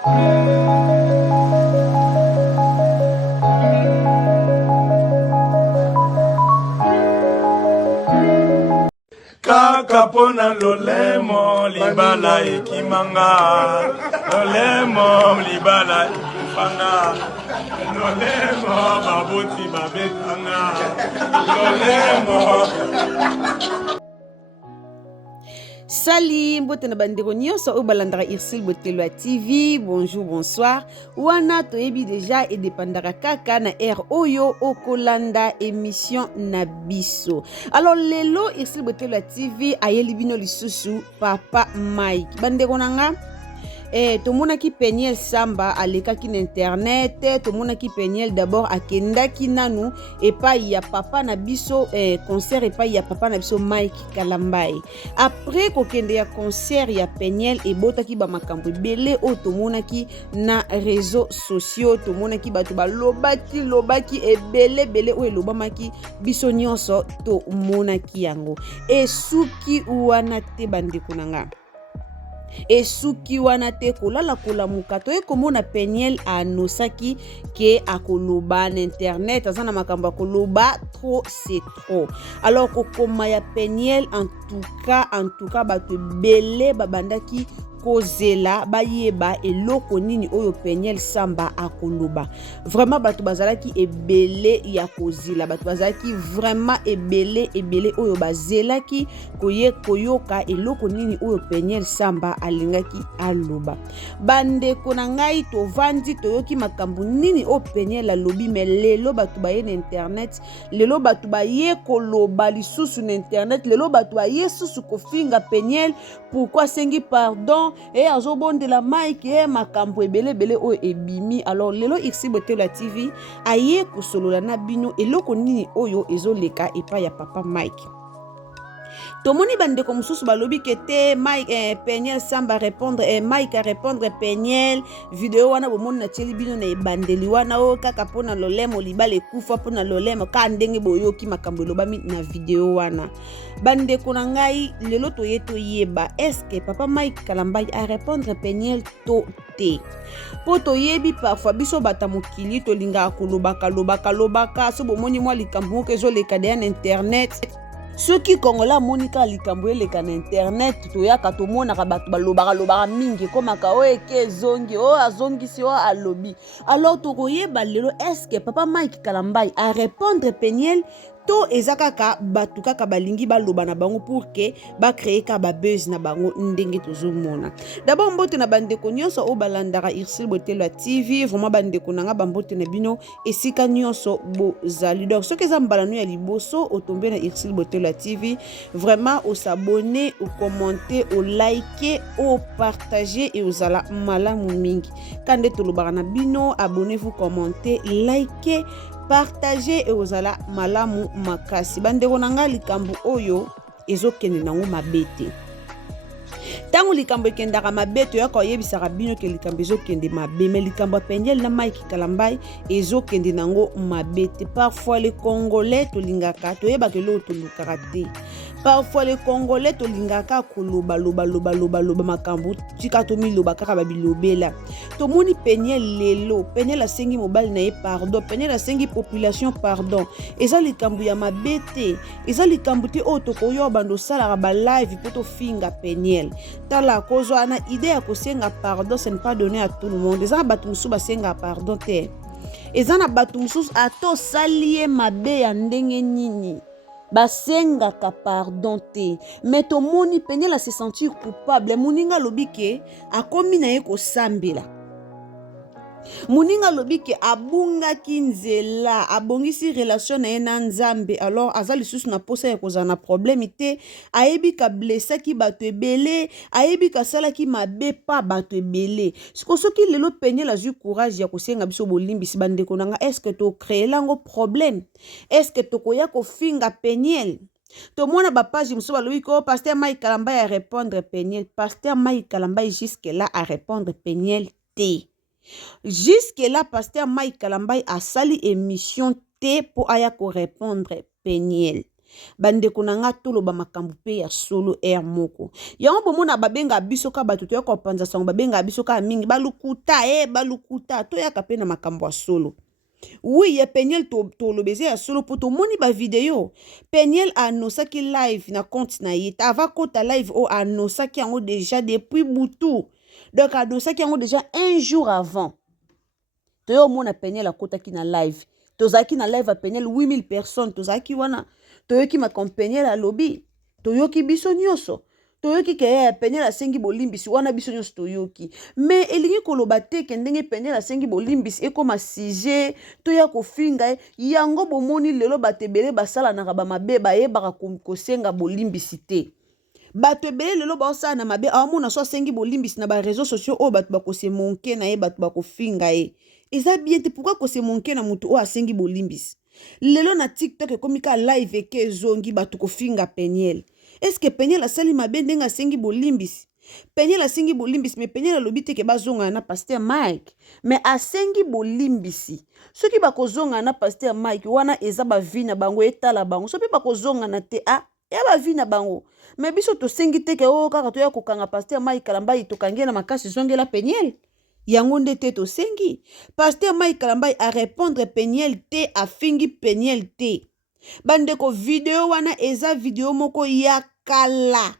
Kaka pona lolemo libala ekimanga, lolemo libala ekifanga, lolemo babuti babetanga, lolemo. Salut, mbotana bandeko nyonso o balandaka Irsil Botelo TV. Bonjour, bonsoir. Wana toyebi déjà et dépendaka kaka na air oyo okolanda émission na biso. Alors lelo Irsil Botelo TV ayeli bino lisusu Papa Mike. Bandeko nanga tomonaki Peniel Samba alekaki na internet, tomonaki Peniel d'abord akendaki nanu epai ya papa na biso concert epai ya papa na biso Mike Kalambai. Après kokende ya concert ya Peniel ebotaki ba makambo ebele o tomonaki na réseaux sociaux, tomonaki bato lobaki ebele o elobamaki biso nyonso tomonaki yango. Esuki wana te bandeko nanga. Esuki wana te kolala kolamuka to komona Peniel anosaki ke akoloba na internet azana makambo akoloba trop c'est trop. Alors kokoma ya Peniel en tout cas bato belé babandaki kozela bayeba eloko nini oyo Peniel Samba akoloba. Vraiment bato bazalaki ebele ya kozila, bato bazalaki vraiment ebele oyo bazelaki koyoka eloko nini oyo Peniel Samba alingaki aloba. Bandeko na ngai tovandi toyoki makambo nini o Peniel alobi, mais lelo bato baye na internet, lelo bato baye koloba lisusu na internet, lelo bato baye susu kofinga Peniel pourquoi sengi pardon et azobondela Mike makambo ebele o ebimi. Alors lelo Irsil Botelo TV aye kosolola na bino eloko nini oyo ezoleka epa ya Papa Mike. Tomoni bandeko mususu balobi kete Mike Peniel Samba répondre Mike a répondre Peniel vidéo wana bomoni na tieli bino na ebandeli wana o kaka pona lolemo libala ekufa pona lolemo ka ndenge boyoki makambo elobami na vidéo wana. Bandeko na ngai lelo toyeba est-ce que Papa Mike Kalambai a répondre Peniel to te. Po toyebi parfois biso bata mokili tolinga kolobaka so bomoni mwa likambo moko ezoleka na internet. Ceux qui Kongola Monica likambo eleka na internet toyaka tomonaka bato balobaka mingi komaka o eke zongi o azongisi o alobi. Alors tokoyeba lelo est-ce que Papa Mike Kalambai a répondre Peniel to ezakaka batu kaka balingi baloba na bango pour que ba créer ka ba buzz na bango ndenge tozomona. D'abord mbote na bandeko nyonso o balandaka Irsil Botelo TV, vraiment bandeko nanga bambote na bino esika nyonso bozali. Donc soki eza mbalano ya liboso otombe na Irsil Botelo TV, vraiment o s'abonner, o commenter, o liker, o partager et ozala malamu mingi. Kande tolobaka na bino, abonnez-vous, commentez, likez, partagez et ozala malamu makasi. Bandeko nanga likambo oyo ezokende nango mabete. Tango likambo ekendaka mabeto yako yebisaka bino ke likambo ezokende mabe, mais likambo Peniel na Mike Kalambai ezokende nango mabete. Parfois les Congolais tolingaka toyeba ke lo tolukaka te. Parfois les Congolais tolingaka koloba loba makambo tika to miloba kaka babilobela. Tomoni Peniel lelo, Peniel asengi mobile na ye pardon, Peniel asengi population pardon. Eza likambo ya mabete, eza likambo te o tokoyo bando sala ba live poto finga Peniel. Tala kozo ana idée ya kosenga pardon, ce n'est pas donné à tout le monde. Eza batu musu basenga pardon te. Eza na batu musu ato salie mabe ya ndenge nini. Basenga ka pardon te. Mais tomoni Peniel a se sentir coupable. Muninga lobike akomi na ye ko sambela. Muninga lobike abunga kinzela abongisi relation na ye na Nzambe. Alors azali susu na posa ya kozana problème te, ayebi ka blessa ki bato ebele, ayebi ka sala ki mabe pa bato ebele. Soki lelo Peniel azui courage ya kosenga biso bolimbisi bandeko nanga, est-ce que to créer lango problème? Est-ce que to koya ko finga Peniel? To mona ba page muso balobi ko pasteur Mike Kalambai a répondre Peniel. Pasteur Mike Kalambai jusque là a répondre Peniel te. Jusque là pasteur Mike Kalambai a sali émission te pour aya ko répondre Peniel. bandeko na nga toloba makambo pe ya solo air moko yango bomona babenga biso ka bato toya kopanza sango babenga biso ka mingi balukuta toyaka pe na makambo ya solo. Oui, ya Peniel tolobeze ya solo po tomoni ba video. Peniel anosaki live na compte na ye. Ava kota live o anosaki yango déjà depuis butu. Donc anosaki yango déjà un jour avant. Toyo mona Peniel akotaki na live. Tozaki na live a Peniel 8000 personnes. Tozaki wana. Toyoki Peniel alobi. Toyoki biso nyonso. Toyoki ke ya Peniel asengi bolimbisi wana biso nyonso toyoki. Mais elingi koloba te ke ndenge Peniel asengi bolimbisi ekoma sujet toya kofinga yango bomoni lelo batebele basala na ba mabe bayebaka kosenga bolimbisi te. Bato ebele lelo baosala na mabe amona so asengi bolimbisi na ba réseaux sociaux o bato bakose monke na ye bato bakofinga ye. Eza bien te pourquoi kose monke na mutu o asengi bolimbisi. Lelo na TikTok ekomi ka live eke zongi bato kofinga Peniel. Est-ce que Peniel asali mabe ndenga asengi bolimbisi? Peniel asengi bolimbisi mais Peniel alobi te ke bazonga na Pasteur Mike. Mais asengi bolimbisi. Soki bakozonga na Pasteur Mike wana eza ba vie na bango etala bango. Soki bakozonga na te ya ba vie na bango. Mais biso to sengi te ke kaka toya kokanga Pasteur Mike Kalambai tokangi na makasi zongela Peniel. Yango nde te to sengi. Pasteur Mike Kalambai a répondre Peniel te afingi Peniel te. Bandeko video wana eza video moko ya kala.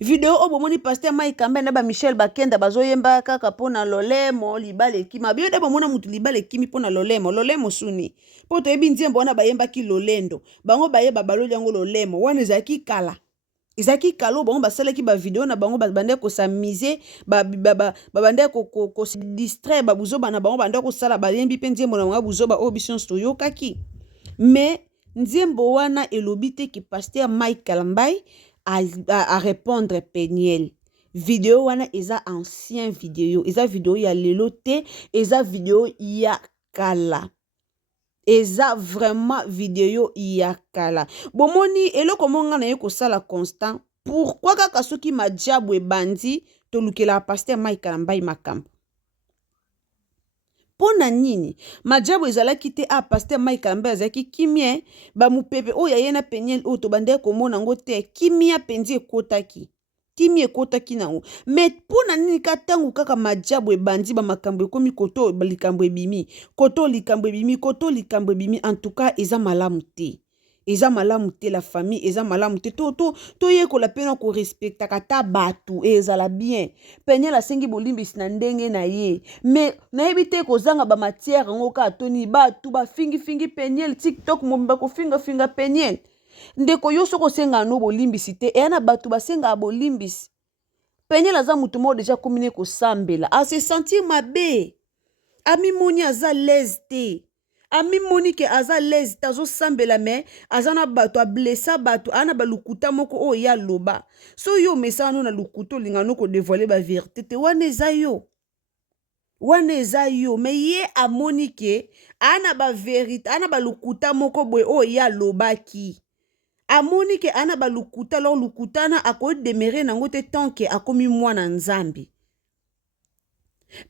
Video obomoni Pasteur Mike Kalambai na ba Michel Bakenda bazoyemba kaka pona lolemo libale kima. Bio de bomona mutu libale kimi pona lolemo suni. Poto ebi nzembo wana bayemba ki lolendo. Bango bayeba baloli yango lolemo wana ezaki kala. Ezaki kalo bango basalaki ba video na bango bande ko s'amuser bande ko se distraire babuzoba na bango bande ko sala bayembi pe nzembo na bango buzoba obision stoyokaki. Mais nzembo wana elobi te ki Pasteur Mike Kalambai a répondre Peniel. Video wana eza ancien video. Eza video ya lelo te. Eza video ya kala. Eza vraiment video ya kala. Bomoni eloko monga na ye kosala constant. Pourquoi kaka soki majabu ebandi tolukela Pasteur Mike Kalambai makambo? Pona nini majabu ezalaki te Pasteur Mike Kalambai azaki kimie ba mupepe o ya yena Peniel o to bande komona ngo te kimia penzi ekotaki kimia ekotaki nango. Mais pona nini ka tangu kaka majabu ebandi ba makambo ekomi koto likambo ebimi koto likambo ebimi en tout cas eza malamu te. Eza malamu te la famille eza malamu te to yekola pena ko respecta kata batu ezala bien. Peniel asengi bolimbisi na ndenge na ye mais nayebi te kozanga ba matière ngo ka toni batu ba fingi Peniel TikTok momba ko finga Peniel ndeko yoso ko senga no bolimbisi te na batu basenga bolimbisi. Peniel aza mutu mo déjà komine ko sambela a se sentir mabe ami moni aza l'aise te. Ami Monique aza l'aise tazo sambela me azana bato a blessa bato ana balukuta moko o ya loba. So yo mesano na lukuto lingano ko dévoiler ba vérité te wana eza yo. Me ye a Monique ana ba vérité ana balukuta moko boy o ya loba ki. A Monique ana balukuta lo lukutana ako demeurer nango te tant que akomi mwana nzambi.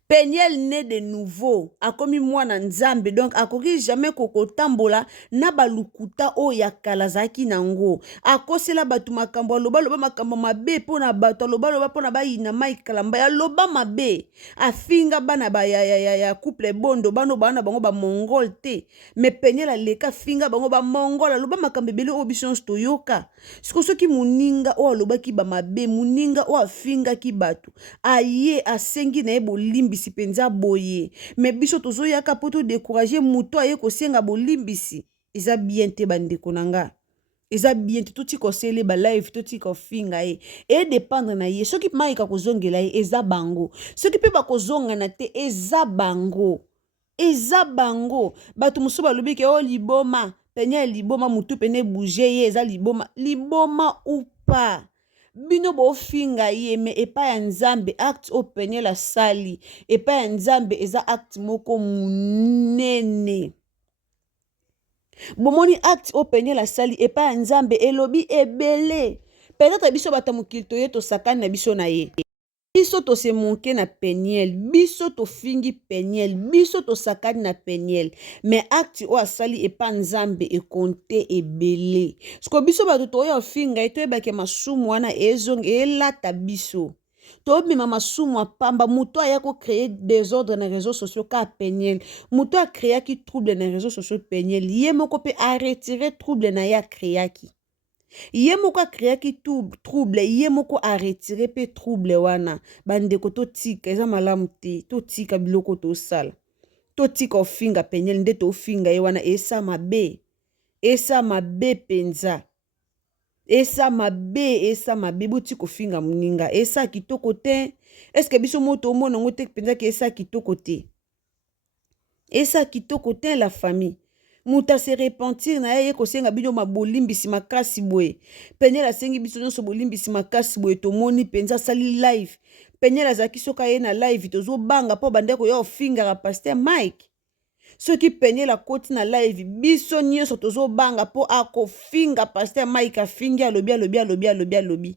Peniel né de nouveau akomi mwana nzambe donc akoki jamais kokotambola na balukuta o ya kalazaki nango akosela batu makambo loba makambo mabe pona batu loba pona bayina Mike Kalambai aloba mabe afinga bana ba ya couple bondo bana bango ba mongol te mais Peniel aleka finga bango ba mongol aloba makambo bele obision stoyoka soki muninga o alobaki ba mabe muninga o afinga ki batu aye asengi na ebo limbisi penza boye mais biso tozo yaka poto décourager muto aye kosenga bolimbisi eza bien te bandeko nanga eza bien te toti kosele ba live toti kofinga e dépendre na ye soki maika kozongela ye eza bango soki pe bakozonga na te eza bango bato musu balobi ke o liboma Peniel liboma mutu pene bouger ye eza liboma ou pas bino bo finga ye me epa ya nzambe acte o Peniel asali epa ya nzambe eza acte moko munene bomoni acte o Peniel asali epa ya nzambe elobi ebele peut-être biso batamukili toye tosakani na biso na ye biso to se monke na peniel, biso to fingi peniel, biso to sakani na peniel, mais acte o asali epa nzambe e konte ebele. Sko biso bato to ya finga ito ebake masumu wana ezong elata biso. To bima masumu apamba muto aya ko créer désordre na réseaux sociaux ka peniel. Muto a créer ki trouble na réseaux sociaux peniel. Ye moko pe a retirer trouble na ya créer ki. Ye moko a créé ki trouble, ye moko a retiré pe trouble wana. Bandeko to tika, eza malamu te, to tika biloko to sala. To tika ofinga peniel, nde to finga ye wana, esa mabe. Esa mabe penza. Esa mabe, buti kofinga muninga. Esa kitoko te. Eske biso moto omona ngote penza ke esa kitoko te. Esa kitoko te la famille. Muta se repentir na ye kosenga bino mabolimbisi makasi boye. Peniel asengi biso nyonso bolimbisi makasi boye tomoni penza sali live. Peniel azaki soka ye na live tozo banga po bandeko yo fingara Pasteur Mike. Soki Peniel akoti na live biso nyonso tozo banga po ako finga Pasteur Mike afingi alobi.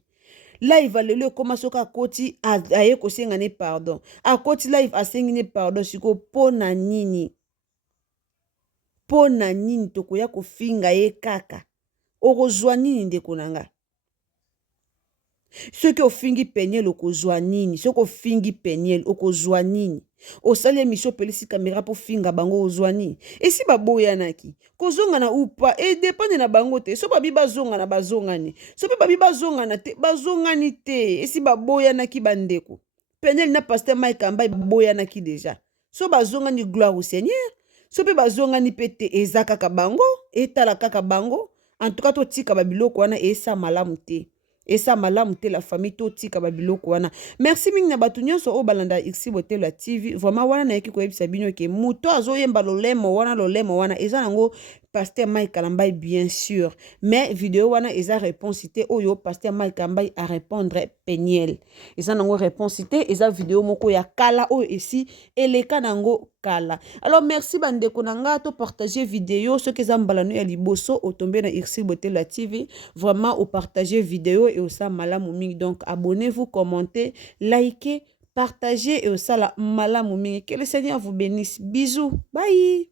Live alelo koma soka akoti aye kosenga ne pardon. Akoti live asengi ne pardon siko po na nini. Po na nini tokoya kofinga ye kaka. Okozwa nini ndeko nanga. Soki ofingi Peniel okozwa nini. Soki ofingi Peniel okozwa nini. Osali émission pelisi caméra po finga bango ozwa nini. Esi baboyanaki. Kozonga na upa. E dépende na bango te. So babi bazonga na bazongani. So babi bazonga na te. Bazongani te. Esi baboyanaki bandeko. Peniel na Pasteur Mike Ambai baboyanaki déjà. So bazongani gloire au Seigneur. Sope bazonga ni pete eza kaka bango, etala kaka bango, en tout cas to tika babiloko wana esa malamu te. Esa malamu te la famille to tika babiloko wana. Merci mingi na batu nyonso o balanda Ixi Botelo la TV. Vraiment wana na yeki koyebisa bino ke muto azo yemba lolemo wana eza nango Pasteur Mike Ambai bien sûr. Mais vidéo wana eza réponse te oyo Pasteur Mike Ambai a répondre Peniel. Eza nango réponse te eza vidéo moko ya kala oyo esi eleka nango kala. Alors merci bandeko nanga to partager vidéo ce que zambalano ya liboso otombe na Ixi Botelo la TV. Vraiment au partager vidéo et au sa malamu mingi. Donc abonnez-vous, commentez, likez, partagez et au sa la malamu mingi. Que le Seigneur vous bénisse. Bisous. Bye.